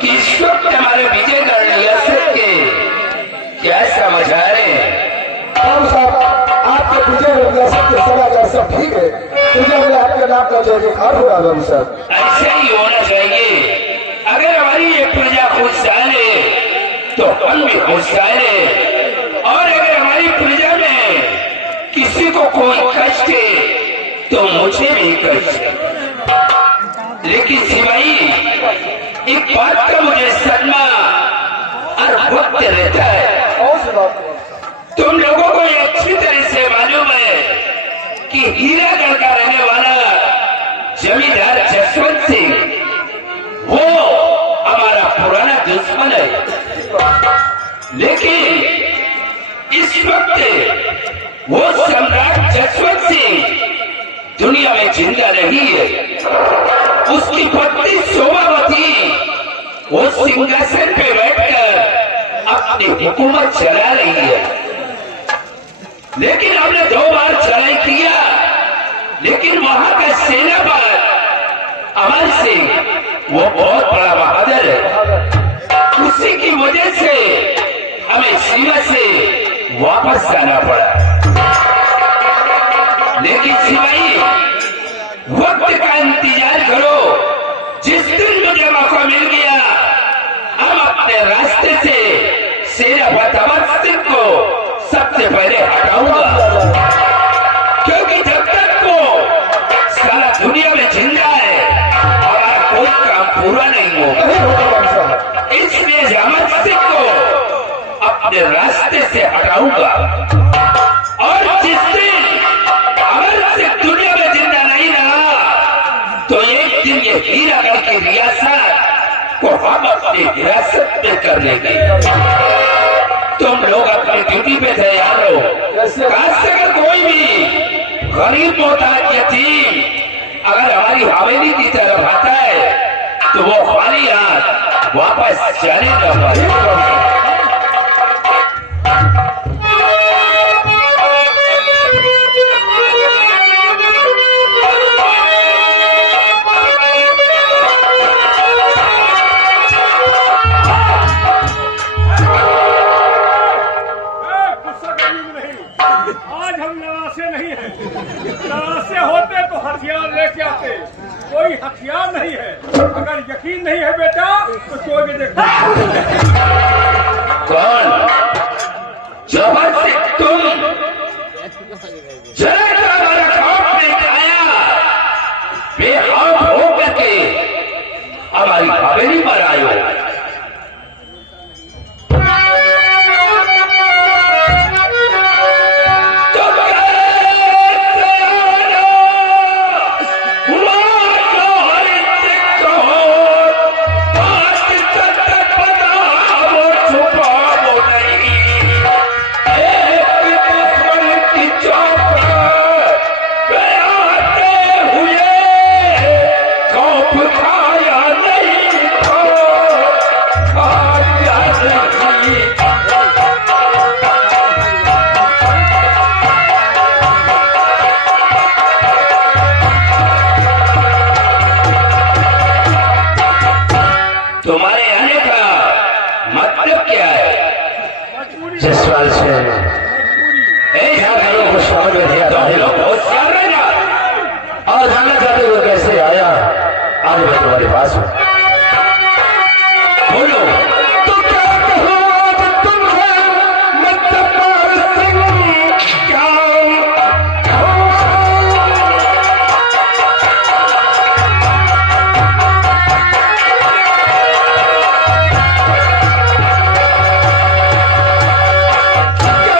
कि इस वक्त हमारे विजयगढ़ रियासत के क्या समाचार है? आपके विजय रियासत के समाचार सब ठीक है। विजय में आपके नाम का जय जयकार हो रहा है सर। ऐसा ही होना चाहिए। अगर हमारी ये प्रजा खुशहाल है तो हम भी खुशहाल है, और अगर हमारी प्रजा में किसी को कोई कष्ट है तो मुझे भी कष्ट है। लेकिन सिपाही, एक बात का मुझे सदमा और वक्त रहता है। तुम लोगों को ये अच्छी तरह से मालूम है कि हीरागढ़ का रहने वाला जमींदार जसवंत सिंह वो हमारा पुराना दुश्मन है। लेकिन इस वक्त वो सम्राट जसवंत सिंह दुनिया में जिंदा नहीं है। उसकी पत्नी शोभावती वो सिंहासन पे बैठकर अपनी हुकूमत चला रही है। लेकिन हमने 2 बार चढ़ाई किया, लेकिन वहां का सेनापति अमर सिंह वो बहुत बड़ा बहादुर है। उसी की वजह से हमें सीमा से वापस जाना पड़ा। लेकिन सिपाही, वक्त का इंतजार करो। जिस दिन मुझे मौका मिल गया, हम अपने रास्ते से सेनापति अमर सिंह को सबसे पहले हटाऊंगा, क्योंकि जब तक वो सारा दुनिया में जिंदा है हमारा कोई काम पूरा नहीं होगा। इसलिए अमर सिंह को अपने रास्ते से हटाऊंगा, और जिस दिन अमर सिंह दुनिया में जिंदा नहीं रहा तो एक दिन ये हीरागढ़ की रियासत को हम अपनी हिरासत में कर लेंगे। तुम लोग अपनी ड्यूटी पे तैयार हो। खास अगर कोई भी गरीब मोहताज यतीम अगर हमारी हवेली की तरफ आता है तो वो खाली हाथ वापस जाने का पाए। कोई हथियार नहीं है। अगर यकीन नहीं है बेटा तो कोई भी देखो। कौन? जब से तुम जरा हमारा खौफ लेके आया, बेखौफ होकर के हमारी हवेली पर आयो। तुम्हारे आने का मतलब क्या है? जसवाल से को समझ में नहीं आता है और जानना चाहते हुए कैसे आया। आज मैं तुम्हारे पास हूँ। बोलो। क्या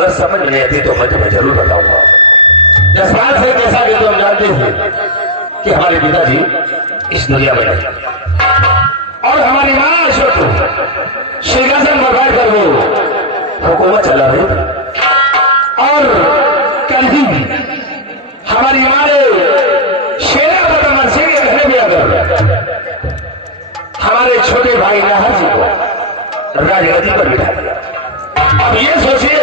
अगर समझ नहीं आती तो मैं तुम्हें जरूर बताऊंगा। जसपाल से जैसा कि तुम जानते थे कि हमारे पिताजी इस दुनिया में नहीं और हमारी माँ अशोक सिंहासन पर बैठ कर वो हुकूमत चला रही और कल ही हमारी माँ ने शेरापत अमर सिंह के घर में आकर हमारे छोटे भाई नाहर जी को राजगद्दी पर बिठा दिया। अब ये सोचिए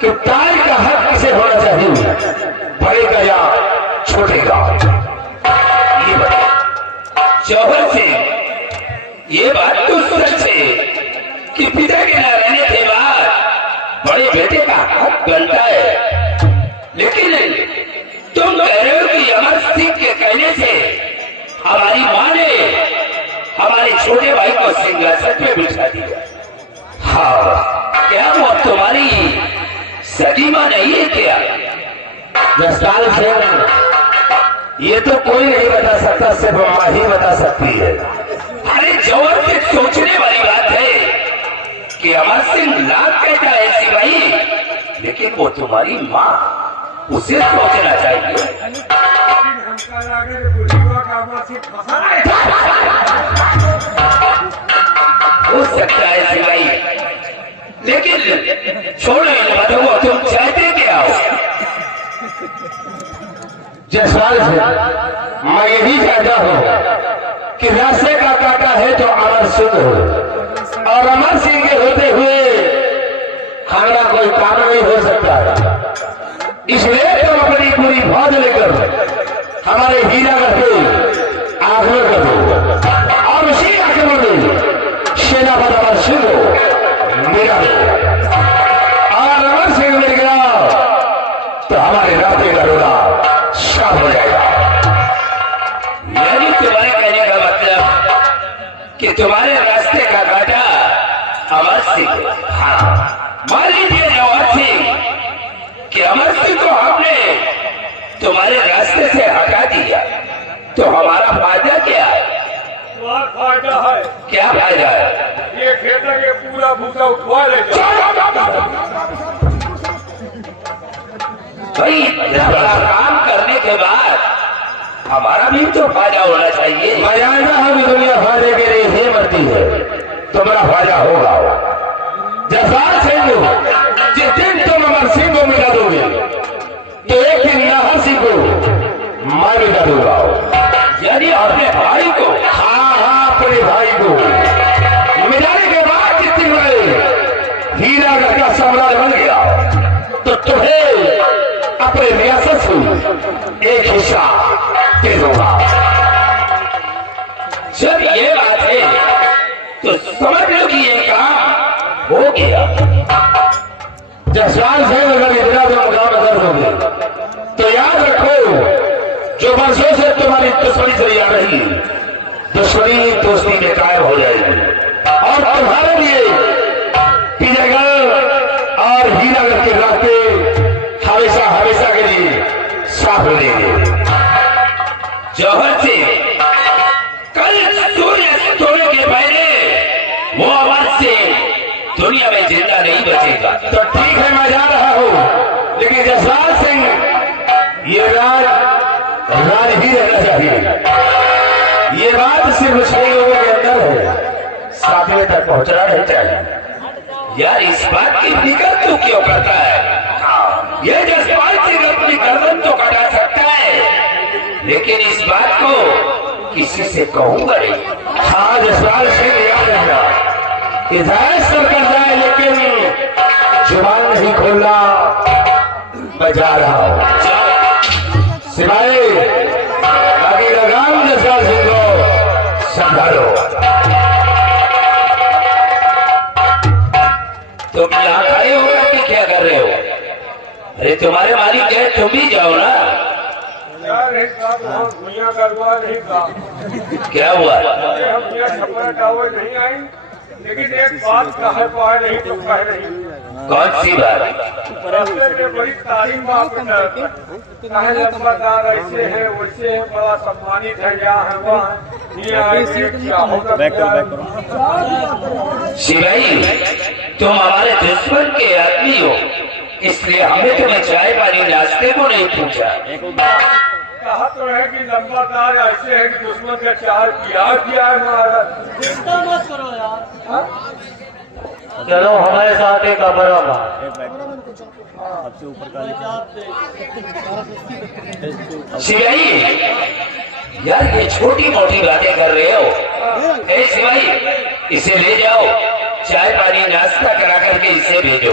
कि ताज का हक किसे होना चाहिए, बड़े का या छोटे का? ये बता जौहर सिंह, ये बात तो सच है कि पिता के न रहने के बाद बड़े बेटे का हक बनता है, लेकिन तुम कह रहे हो कि अमर सिंह के कहने से हमारी माँ ने हमारे छोटे भाई को सिंहासन पे बिठा दिया। हाँ, क्या वो तुम्हारी सगी माँ नहीं है क्या? जसपाल सिंह, ये तो कोई नहीं बता सकता, सिर्फ माँ ही बता सकती है। अरे जौहर से सोचने वाली बात है कि अमर सिंह लाख कहता है सिपाही, लेकिन वो तुम्हारी माँ, उसे सोचना चाहिए। हो सकता है सिपाही, लेकिन छोड़ो इन बातों को, तुम चाहते क्या हो? जसपाल से मैं यही चाहता हूँ कि रास्ते का काटा है तो अमर सिंह हो, और अमर सिंह के होते हुए हमारा कोई काम नहीं हो सकता। इसलिए तुम अपनी पूरी फौज लेकर हमारे हीरागढ़ पे आक्रमण कर दो और उसी आक्रमण में सेनापति अमर सिंह को मिला दो, और अमर सिंह मिल गया तो हमारे रास्ते का रोड़ा साफ हो जाएगा। यानी तुम्हारे कहने का मतलब कि तुम्हारे रास्ते का काटा अमर सिंह? हाँ, मान लीजिए जौहर सिंह कि अमर सिंह को हमने तुम्हारे रास्ते से हटा दिया, तो हमारा फायदा क्या है? तुम्हारा फायदा है। क्या फायदा है? ये खेत ये पूरा भूसा उठवा ले भाई, इतना बड़ा काम करने के बाद हमारा भी तो फायदा होना चाहिए। मर्यादा हम दुनिया फायदे के लिए ही मरती है, तुम्हारा फायदा होगा। जसपाल सिंह, जिस दिन तुम अमर सिंह को मिला दोगे तो एक दिन नाहर सिंह को मैं मिला दूंगा। यानी अपने भाई को? हाँ हाँ, अपने भाई को मिलाने के बाद जिस दिन मैं हीरागढ़ का सम्राट बन गया तो तुम्हें अपने रियासत से एक हिस्सा दे दूंगा। जब ये बात है तो समझ लो कि ये काम हो गया। जसपाल सिंह, अगर इतना तुम काम कर दोगे तो याद रखो, जो वर्षों से तुम्हारी दुश्मनी चली आ रही, दुश्मनी दोस्ती में कायम हो जाएगी, और तुम्हारे लिए विजयगढ़ और हीरागढ़ के रास्ते हमेशा हमेशा के लिए साफ हो जाएंगे। जौहर सिंह, कल सूर्य सोने के पहले वो अमर सिंह दुनिया में जिंदा नहीं बचेगा। तो ठीक है, मैं जा रहा हूँ, लेकिन जसपाल सिंह, ये राज ही रहना चाहिए। ये बात सिर्फ 6 लोगों के अंदर है, 7वें तक पहुंचना नहीं चाहिए। यार, इस बात की फिक्र तू क्यों करता है? ये जसपाल सिंह अपनी गर्दन तो कटा सकता है, लेकिन इस बात को किसी से कहूंगा नहीं। हाँ जसपाल सिंह, याद रखना, हिदायत सब कर जाए लेकिन जुबान नहीं खोलना। मैं जा रहा हूँ, सिवाय बाकी लगाम जसपाल सिंह को संभालो। तुम यहाँ खड़े होकर के क्या कर रहे हो? अरे तुम्हारे मालिक है, तुम भी जाओ ना। यार एक बात, हम भूया करवा नहीं का। क्या हुआ? हम यहाँ छपरा टावर नहीं आई, लेकिन एक बात कहे पाए नहीं तो कह रही। कौन सी बात? रास्ते में बड़ी तारीफ लंबादार ऐसे है वैसे है, बड़ा सम्मानित है, यहाँ है वहाँ है। शिवाई, तुम हमारे दुश्मन के आदमी हो, इसलिए हमें तुम्हें चाय पानी नाश्ते को नहीं पूछा। कहा तो है कि लंबादार ऐसे है कि दुश्मन का चार किया है महाराज। चिंता मत करो यार। चलो हमारे साथ एक कमरा सबसे ऊपर का सिपाही, यार ये छोटी मोटी बातें कर रहे हो। ए सिपाही, इसे ले जाओ, चाय पानी नाश्ता करा करके इसे भेजो।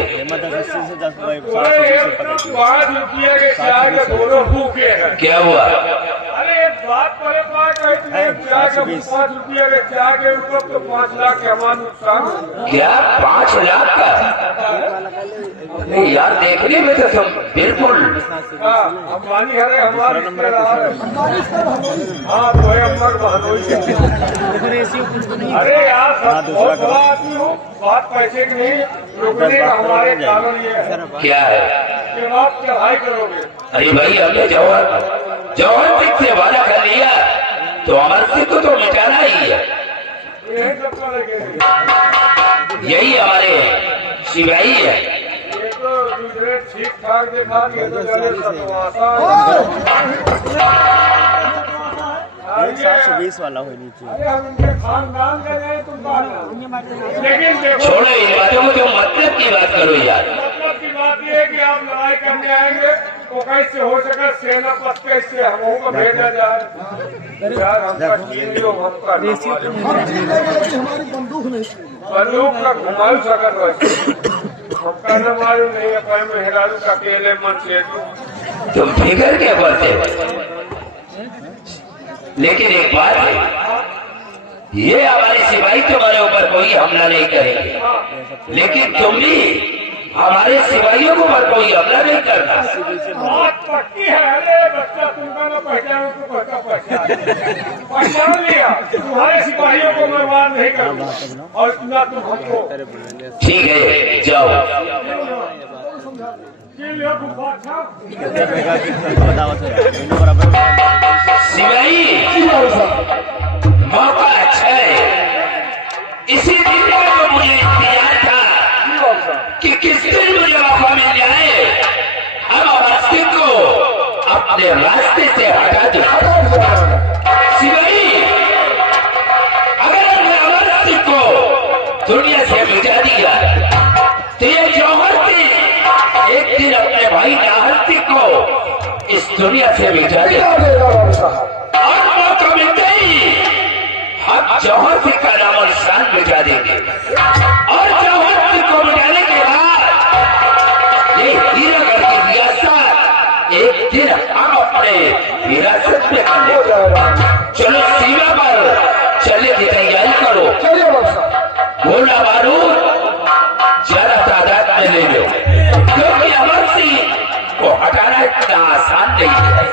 5 रुपये के चाय के दोनों भूखे हैं। क्या हुआ? अरे एक बात पहले बात है, चाय का 5 रुपये के चाय के ऊपर तो 5 लाख के हमारा नुकसान। क्या 5 लाख का? नहीं यार, देखने में तो तुम बिल्कुल अंबानी है हमारे हाँ तो है अमर बहनोई। अरे यार बहुत बड़ा आदमी हो, बात पैसे की नहीं, रुकने का हमारे कारण ये है। क्या है कि आप चढ़ाई करोगे। अरे भाई, हमने जौहर सिंह से वादा कर लिया तो अमर सिंह को तो मिटाना ही है। यही सब करेंगे। यही हमारे सिपाही है। ये तो दूसरे ठीक ठाक दिखा के तो चले सतवासा। 720 वाला हो नीचे। अरे हम इनके खानदान का नहीं तुम बात, लेकिन देखो छोड़ो इन बातों को, तुम मतलब की बात करो यार। मतलब की बात ये है कि आप लड़ाई करने आएंगे तो कैसे हो सके सेनापति कैसे हम को भेजा जाए। यार हमका चीन जो हमका बंदूक का घुमाऊ सकत हमका न मालूम नहीं है। कोई मेहरारू का अकेले मन से तुम फिकर क्या करते हो? लेकिन एक बात है, ये हमारे सिपाही तुम्हारे ऊपर कोई हमला नहीं करेंगे, लेकिन तुम भी हमारे सिपाहियों को ऊपर कोई हमला नहीं करना। बात पक्की है। अरे बच्चा तुमका न पहचानो तो पहचान लिया। तुम्हारे सिपाहियों को मैं वार नहीं करूँगा और ना तुम हमको। ठीक है, जाओ। सिपाही, मौका अच्छा है। इसी दिन का तो मुझे इंतजार था कि किस दिन मुझे मौका मिल जाए, हम अमर सिंह को अपने रास्ते से हटा दो। सिपाही, अगर हमने अमर सिंह को दुनिया से मिटा दिया तो ये जौहर सिंह एक दिन अपने भाई नाहर सिंह को इस दुनिया से मिटा दिया और मौका मिलते ही हम जौहर सिंह का नाम और शान मिटा देंगे। और जौहर सिंह को मिटाने के बाद ये हीरागढ़ की रियासत एक दिन हम अपने विरासत में कर लेंगे। चलो सीमा पर चलने की तैयारी करो। गोला बारूद ज्यादा तादाद में ले लो, क्योंकि अमर सिंह को हटाना इतना आसान नहीं है।